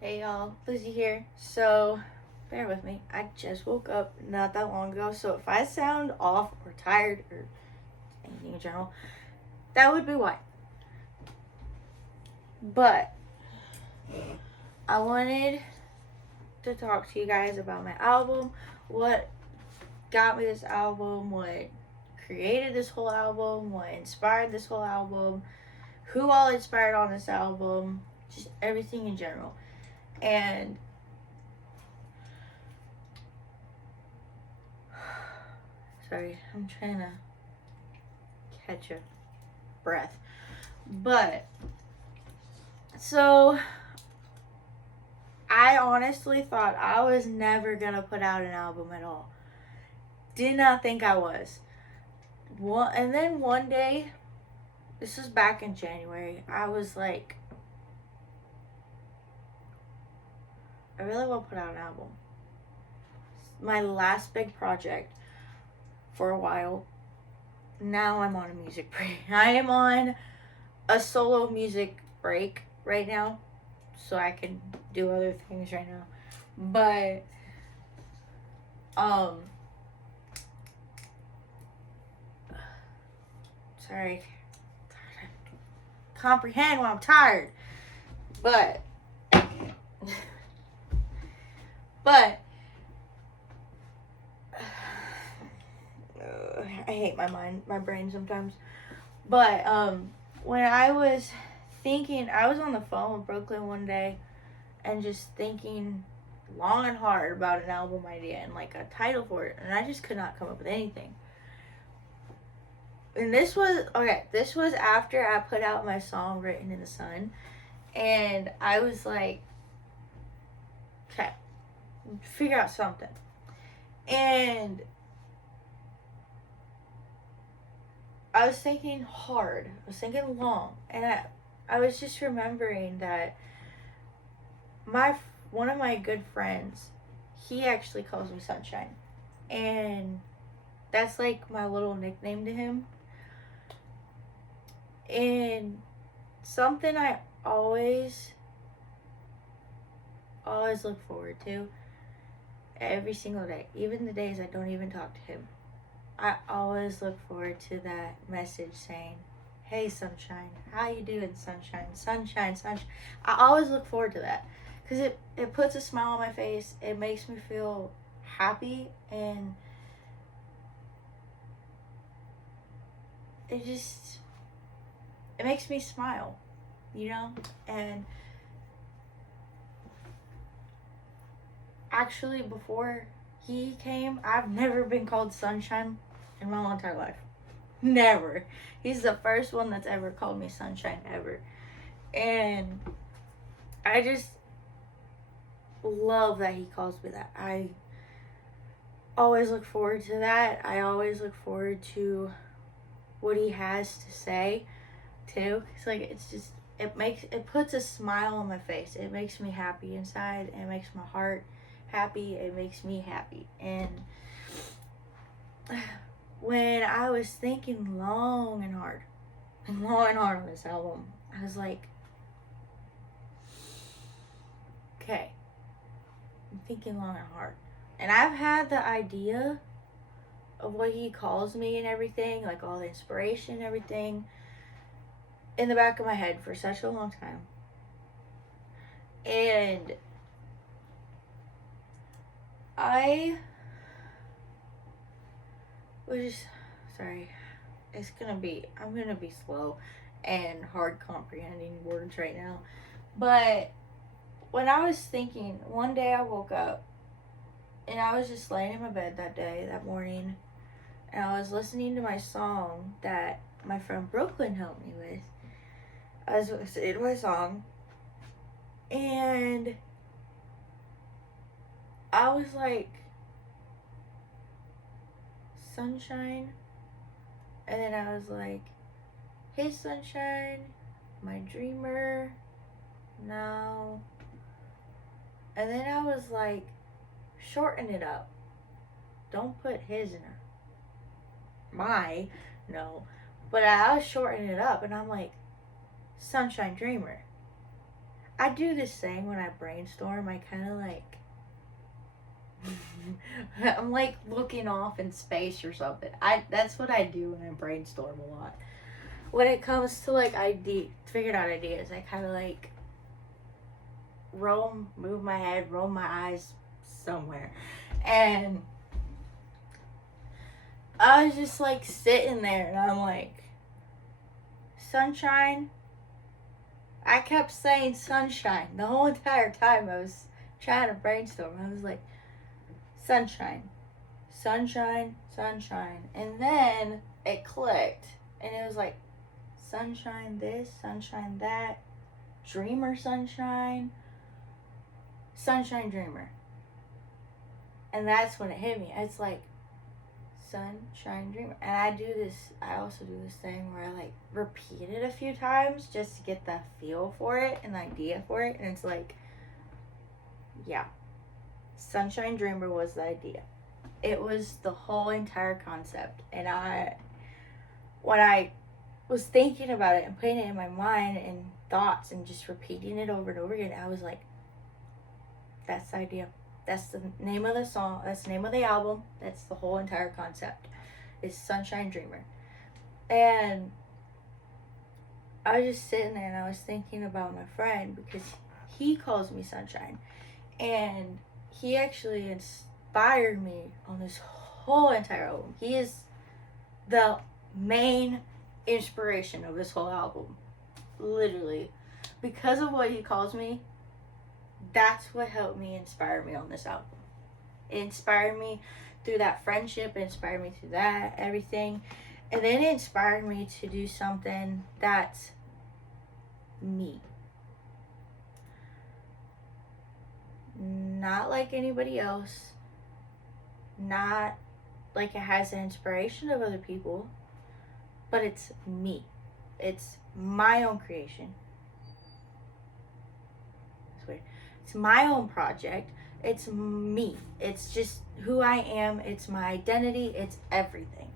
Hey y'all, Lizzie here. So, bear with me. I just woke up not that long ago, so if I sound off or tired or anything in general, that would be why. But I wanted to talk to you guys about my album, what got me this album, what created this whole album, what inspired this whole album, who all inspired on this album, just everything in general. And sorry, I'm trying to catch a breath. But so I honestly thought I was never gonna put out an album at all. Did not think I was. And then one day, this was back in January, I was like, I really want to put out an album. My last big project for a while. Now I'm on a music break. I am on a solo music break right now, so I can do other things right now. But um sorry, comprehend when I'm tired. But but I hate my brain sometimes. But when I was thinking, I was on the phone with Brooklyn one day and just thinking long and hard about an album idea and like a title for it, and I just could not come up with anything. And this was after I put out my song Written in the Sun, and I was like, okay, figure out something. And I was thinking hard. I was thinking long, and I was just remembering that my one of my good friends, he actually calls me Sunshine, and that's like my little nickname to him. And something I always look forward to every single day, even the days I don't even talk to him. I always look forward to that message saying, "Hey sunshine, how you doing sunshine? Sunshine, sunshine." I always look forward to that cuz it puts a smile on my face. It makes me feel happy, and it just it makes me smile, you know? And actually before he came, I've never been called sunshine in my whole entire life. Never. He's the first one that's ever called me sunshine ever. And I just love that he calls me that. I always look forward to that. I always look forward to what he has to say too. It's like it's just it puts a smile on my face. It makes me happy inside. It makes my heart happy. It makes me happy. And when I was thinking long and hard on this album, I was like, okay, I'm thinking long and hard. And I've had the idea of what he calls me and everything, like all the inspiration and everything, in the back of my head for such a long time. And I was just, sorry, I'm gonna be slow and hard comprehending words right now. But when I was thinking, one day I woke up and I was just laying in my bed that morning, and I was listening to my song that my friend Brooklyn helped me with. I was listening to my song, and I was like, sunshine, and then I was like, hey sunshine, my dreamer, now. And then I was like, shorten it up. Don't put his in her. My, no. But I was shortening it up, and I'm like, sunshine dreamer. I do this thing when I brainstorm. I kind of like, I'm like looking off in space or something. That's what I do when I brainstorm a lot. When it comes to like figuring out ideas, I kind of like move my head, roll my eyes somewhere, and I was just like sitting there, and I'm like, sunshine. I kept saying sunshine the whole entire time I was trying to brainstorm. I was like, sunshine, sunshine, sunshine. And then it clicked. And it was like, sunshine this, sunshine that, dreamer sunshine, sunshine dreamer. And that's when it hit me. It's like, sunshine dreamer. And I also do this thing where I like repeat it a few times just to get the feel for it and the idea for it. And it's like, yeah, sunshine dreamer was the idea. It was the whole entire concept. And when I was thinking about it and putting it in my mind and thoughts and just repeating it over and over again, I was like, that's the idea. That's the name of the song. That's the name of the album. That's the whole entire concept. Is Sunshine Dreamer. And I was just sitting there and I was thinking about my friend because he calls me Sunshine. And he actually inspired me on this whole entire album. He is the main inspiration of this whole album. Literally. Because of what he calls me, that's what helped me inspire me on this album. It inspired me through that friendship. It inspired me through that, everything. And then it inspired me to do something that's me. Not like anybody else. Not like it has the inspiration of other people. But it's me. It's my own creation. It's my own project. It's me. It's just who I am. It's my identity. It's everything.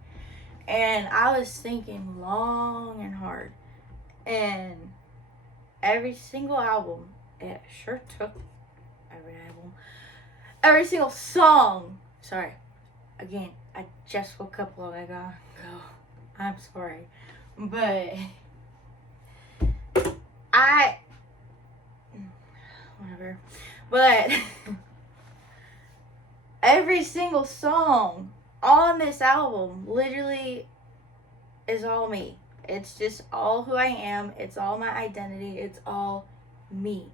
And I was thinking long and hard. And every single album, it sure took every single song. Sorry. Again, I just woke up a little bit ago. I'm sorry. But whatever. But every single song on this album literally is all me. It's just all who I am. It's all my identity. It's all me.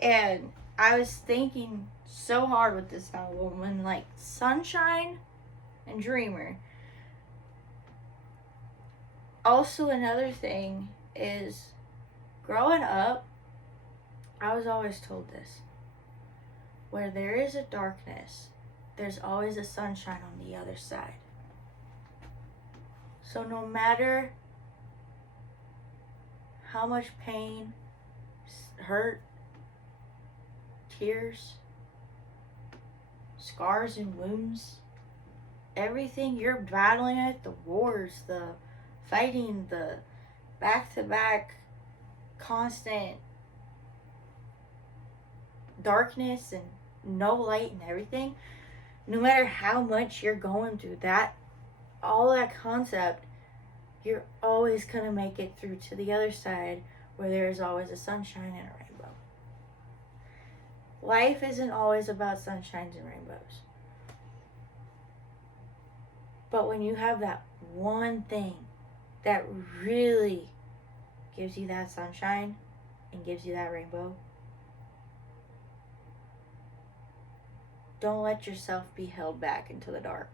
And I was thinking so hard with this album when like Sunshine and Dreamer. Also another thing is growing up, I was always told this. Where there is a darkness, there's always a sunshine on the other side. So no matter how much pain, hurt, tears, scars and wounds, everything you're battling it, the wars, the fighting, the back-to-back constant darkness and no light and everything, no matter how much you're going through that, all that concept, you're always going to make it through to the other side where there is always a sunshine and a rainbow. Life isn't always about sunshines and rainbows. But when you have that one thing that really gives you that sunshine and gives you that rainbow, don't let yourself be held back into the dark.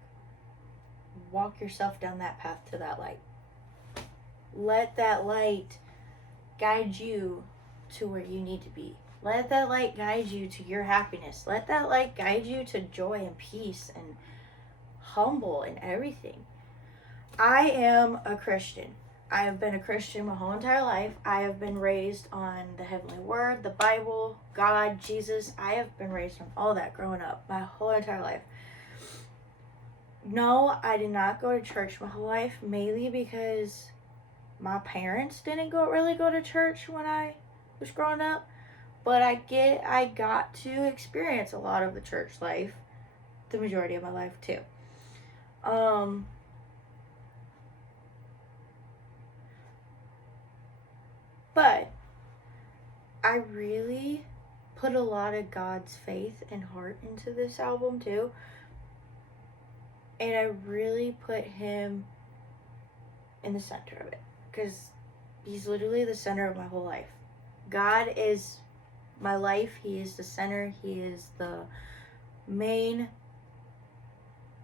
Walk yourself down that path to that light. Let that light guide you to where you need to be. Let that light guide you to your happiness. Let that light guide you to joy and peace and humble and everything. I am a Christian. I have been a Christian my whole entire life. I have been raised on the Heavenly Word, the Bible, God, Jesus. I have been raised on all that growing up my whole entire life. No, I did not go to church my whole life, mainly because my parents didn't really go to church when I was growing up. but I got to experience a lot of the church life, the majority of my life too. But I really put a lot of God's faith and heart into this album too. And I really put him in the center of it, because he's literally the center of my whole life. God is my life. He is the center. He is the main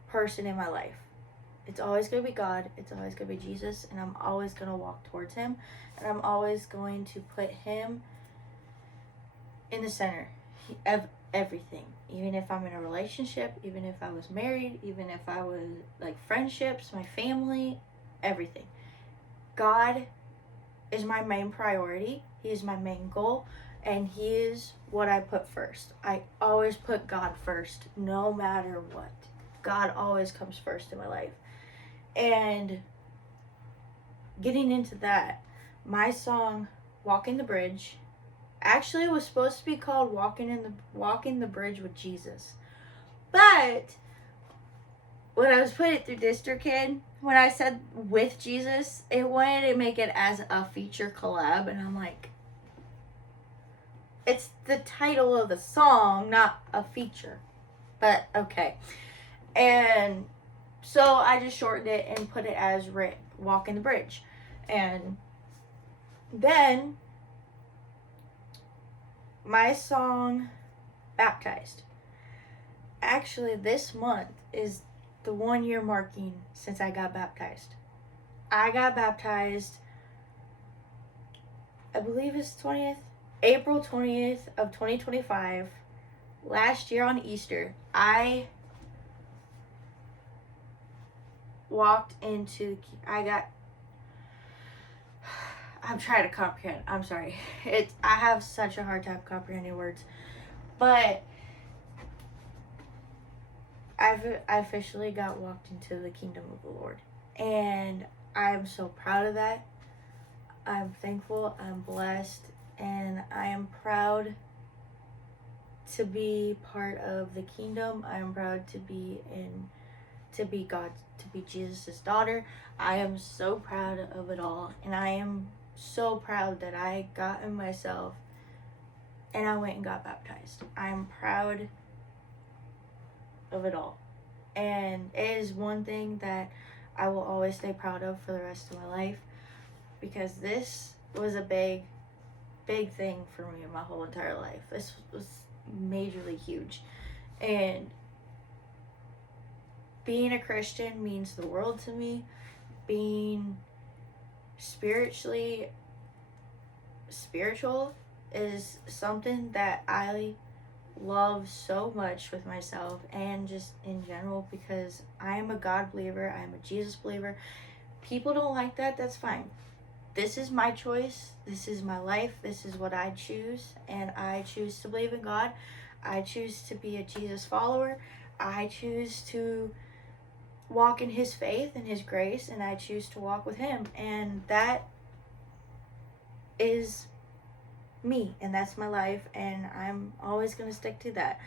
person in my life. It's always going to be God. It's always going to be Jesus. And I'm always going to walk towards him. And I'm always going to put him in the center of everything. Even if I'm in a relationship, even if I was married, even if I was like friendships, my family, everything. God is my main priority. He is my main goal. And he is what I put first. I always put God first, no matter what. God always comes first in my life. And getting into that, my song Walking the Bridge actually was supposed to be called Walking the Bridge with Jesus. But when I was putting it through DistroKid, when I said with Jesus, it wanted to make it as a feature collab, and I'm like, it's the title of the song, not a feature. But okay. And so I just shortened it and put it as Walking the Bridge. And then my song Baptized. Actually, this month is the 1 year marking since I got baptized. I got baptized, I believe it's April 20th of 2025. Last year on Easter, I walked into, I'm trying to comprehend. I'm sorry. I have such a hard time comprehending words. But I officially got walked into the kingdom of the Lord. And I'm so proud of that. I'm thankful. I'm blessed. And I am proud to be part of the kingdom. I am proud to be Jesus' daughter. I am so proud of it all. And I am so proud that I got in myself and I went and got baptized. I'm proud of it all. And it is one thing that I will always stay proud of for the rest of my life, because this was a big thing for me in my whole entire life. This was majorly huge. And being a Christian means the world to me. Being spiritual is something that I love so much with myself and just in general, because I am a God believer. I am a Jesus believer. People don't like that. That's fine. This is my choice. This is my life. This is what I choose. And I choose to believe in God. I choose to be a Jesus follower. I choose to walk in his faith and his grace, and I choose to walk with him. And that is me, and that's my life, and I'm always going to stick to that.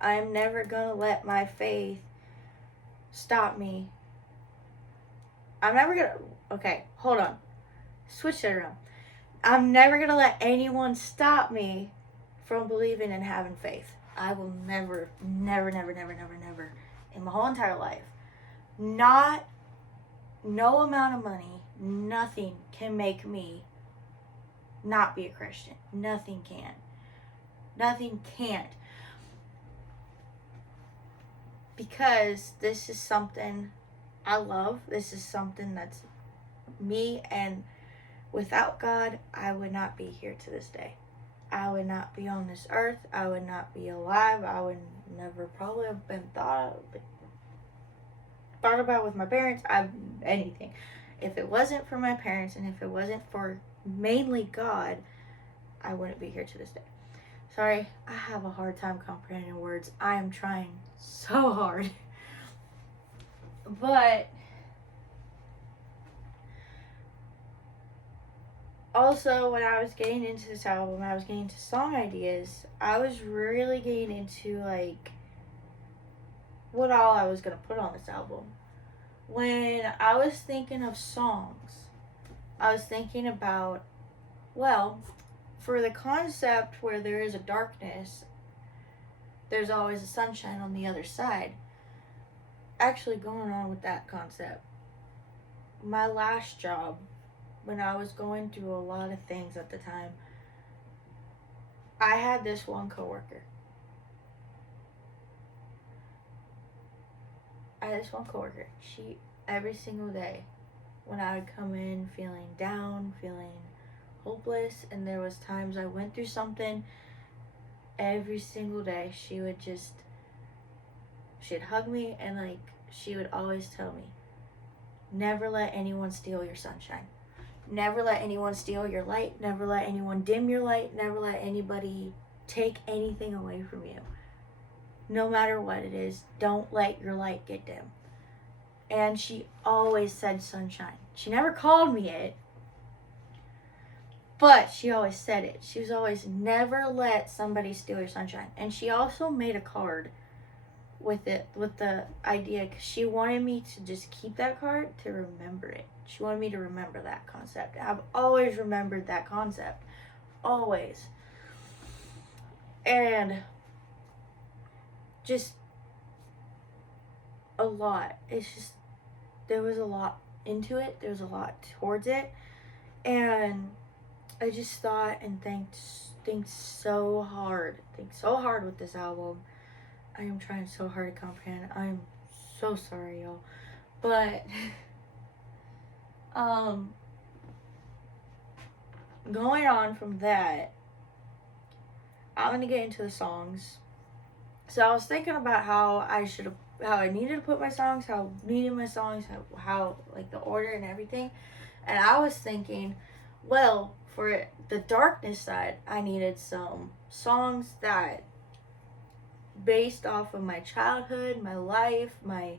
I'm never going to let my faith stop me. Okay, hold on. Switch that around. I'm never going to let anyone stop me from believing and having faith. I will never in my whole entire life, no amount of money, nothing can make me not be a Christian. Nothing can. Nothing can't. Because this is something I love. This is something that's me, and without God, I would not be here to this day. I would not be on this earth. I would not be alive. I would never probably have been thought about with my parents. Anything. If it wasn't for my parents, and if it wasn't for mainly God, I wouldn't be here to this day. Sorry, I have a hard time comprehending words. I am trying so hard. But also, when I was getting into this album, I was getting into song ideas. I was really getting into like what all I was gonna put on this album. When I was thinking of songs, I was thinking about, well, for the concept where there is a darkness, there's always a sunshine on the other side. Actually, going on with that concept, my last job, when I was going through a lot of things at the time, I had this one coworker. She, every single day, when I would come in feeling down, feeling hopeless, and there was times I went through something, every single day she'd hug me, and like she would always tell me, never let anyone steal your sunshine. Never let anyone steal your light. Never let anyone dim your light. Never let anybody take anything away from you. No matter what it is, don't let your light get dim. And she always said sunshine. She never called me it, but she always said it. She was always, never let somebody steal your sunshine. And she also made a card with the idea, because she wanted me to just keep that card to remember it. She wanted me to remember that concept. I've always remembered that concept. Always. And just a lot. It's just, there was a lot into it. There was a lot towards it. And I just thought and think so hard with this album. I am trying so hard to comprehend. I'm so sorry, y'all. But going on from that, I'm gonna get into the songs. So I was thinking about how I needed to put my songs, how like the order and everything. And I was thinking, well, for the darkness side, I needed some songs that based off of my childhood, my life, my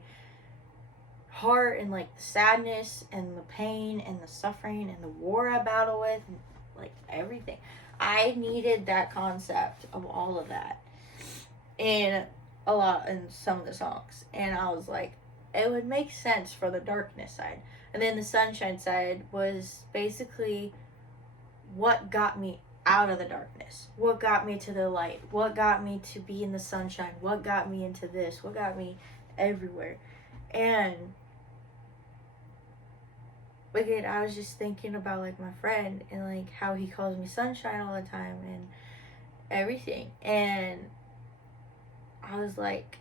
heart, and like the sadness and the pain and the suffering and the war I battle with, and like everything. I needed that concept of all of that in some of the songs. And I was like, it would make sense for the darkness side. And then the sunshine side was basically what got me out of the darkness, what got me to the light, what got me to be in the sunshine, what got me into this, what got me everywhere. And again, I was just thinking about like my friend and like how he calls me sunshine all the time and everything. And I was like,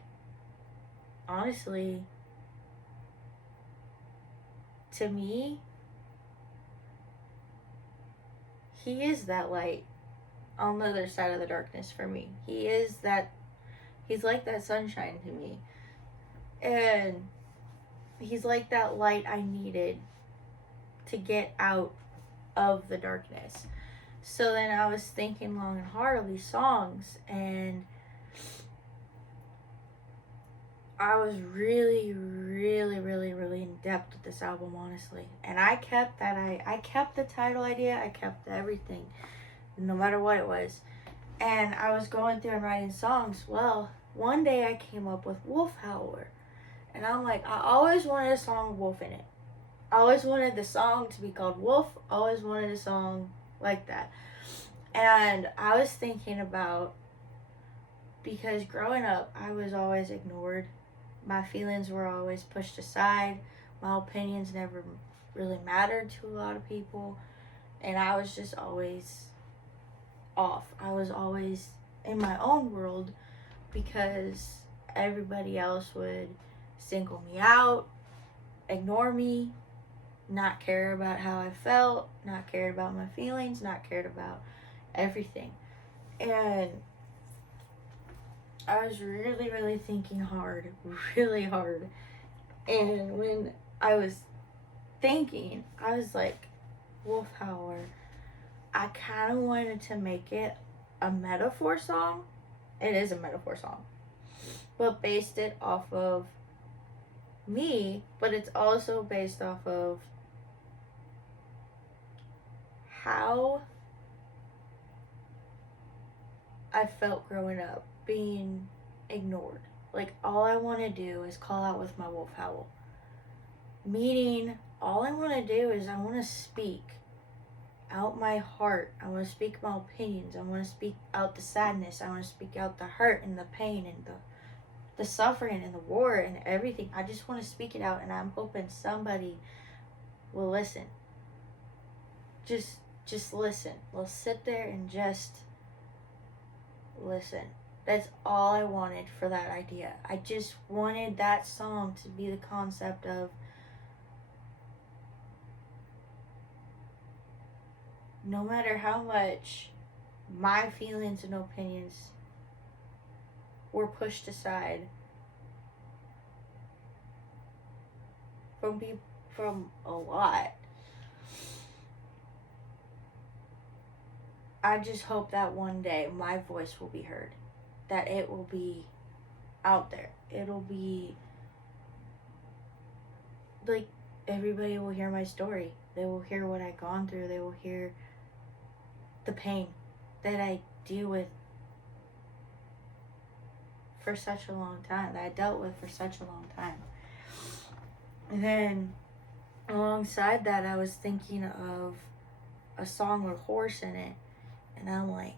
honestly, to me, he is that light on the other side of the darkness for me. He's like that sunshine to me. And he's like that light I needed to get out of the darkness. So then I was thinking long and hard of these songs, and I was really in depth with this album, honestly. And I kept the title idea, I kept everything, no matter what it was. And I was going through and writing songs. Well, one day I came up with Wolf Howler. And I'm like, I always wanted a song with Wolf in it. I always wanted the song to be called Wolf. I always wanted a song like that. And I was thinking about, because growing up, I was always ignored. My feelings were always pushed aside. My opinions never really mattered to a lot of people. And I was just always off. I was always in my own world because everybody else would single me out, ignore me, not care about how I felt, not care about my feelings, not cared about everything. And I was really thinking hard, really hard. And when I was thinking, I was like, Wolf Howler, I kind of wanted to make it a metaphor song. It is a metaphor song, but based it off of me, but it's also based off of how I felt growing up being ignored. Like, all I want to do is call out with my wolf howl. Meaning, all I want to do is I want to speak out my heart. I want to speak my opinions. I want to speak out the sadness. I want to speak out the hurt and the pain and the suffering and the war and everything. I just want to speak it out, and I'm hoping somebody will listen. Just listen. We'll sit there and just listen. That's all I wanted for that idea. I just wanted that song to be the concept of no matter how much my feelings and opinions were pushed aside from a lot, I just hope that one day my voice will be heard. That it will be out there. It'll be like everybody will hear my story. They will hear what I've gone through. They will hear the pain that I deal with for such a long time, that I dealt with for such a long time. And then alongside that, I was thinking of a song with horse in it, and I'm like,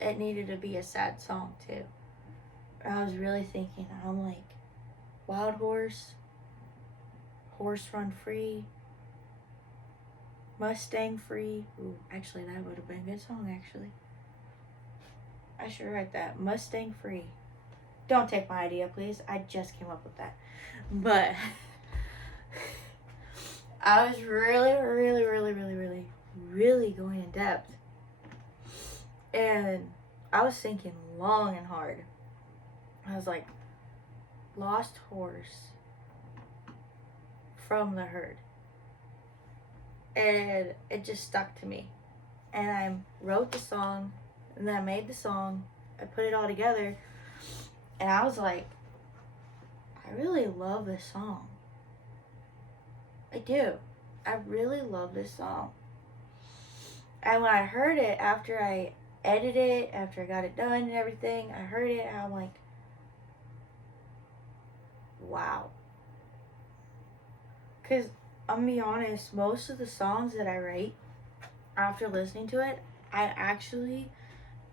it needed to be a sad song too. I was really thinking, I'm like, wild horse, horse run free, Mustang free. Ooh, actually, that would have been a good song, actually. I should write that. Mustang free. Don't take my idea, please. I just came up with that. But I was really going in depth. And I was thinking long and hard. I was like, lost horse from the herd. And it just stuck to me. And I wrote the song, and then I made the song. I put it all together, and I was like, I really love this song. I do. I really love this song. And when I heard it, after I edited it, after I got it done and everything, I heard it, and I'm like, wow. Because I'm gonna be honest, most of the songs that I write, after listening to it, I actually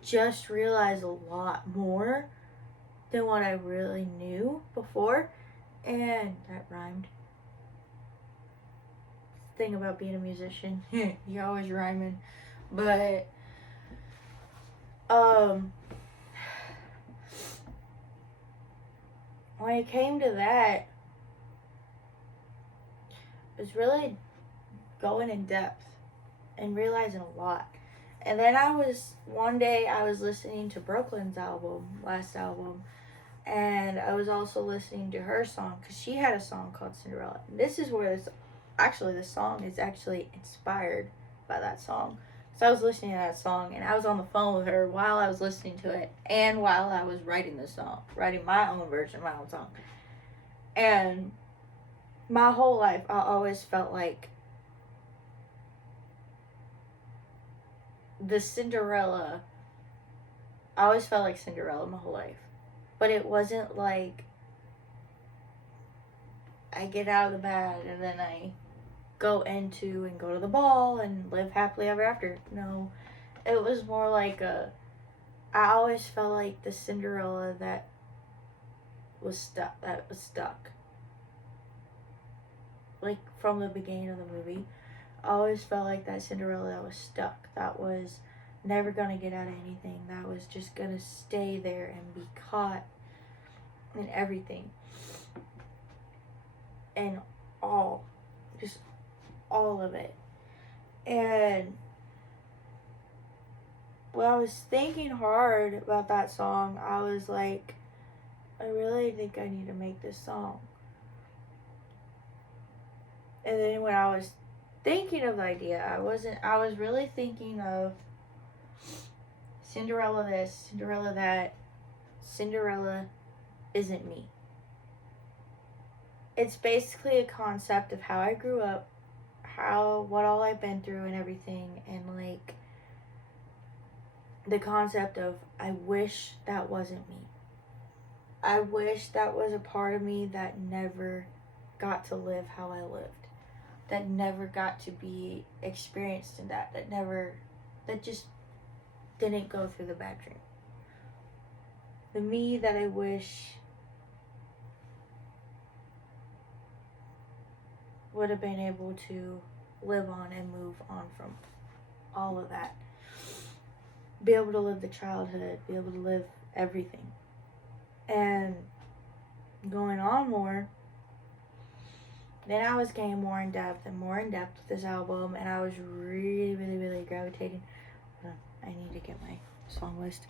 just realized a lot more than what I really knew before. And that rhymed. Thing about being a musician, you're always rhyming. But when it came to that, it was really going in depth and realizing a lot. And then one day I was listening to Brooklyn's last album, and I was also listening to her song, because she had a song called Cinderella. And this is where this song is actually inspired by that song. So I was listening to that song, and I was on the phone with her while I was listening to it, and while I was writing the song, writing my own version of my own song. And my whole life, I always felt like I always felt like Cinderella my whole life. But it wasn't like I get out of the bed and then I go to the ball and live happily ever after. No, it was more like I always felt like the Cinderella that was stuck. Like, from the beginning of the movie, I always felt like that Cinderella that was stuck, that was never gonna get out of anything, that was just gonna stay there and be caught in everything. And just all of it. And when I was thinking hard about that song, I was like, I really think I need to make this song. And then when I was thinking of the idea, I was really thinking of Cinderella this, Cinderella that. Cinderella isn't me. It's basically a concept of how I grew up, what all I've been through and everything, and like the concept of I wish that wasn't me. I wish that was a part of me that never got to live how I lived, that never got to be experienced in that just didn't go through the bad dream. The me that I wish would have been able to live on and move on from all of that. Be able to live the childhood, be able to live everything. And going on more, then I was getting more in depth with this album, and I was really, really, really gravitating. Hold on, I need to get my song list.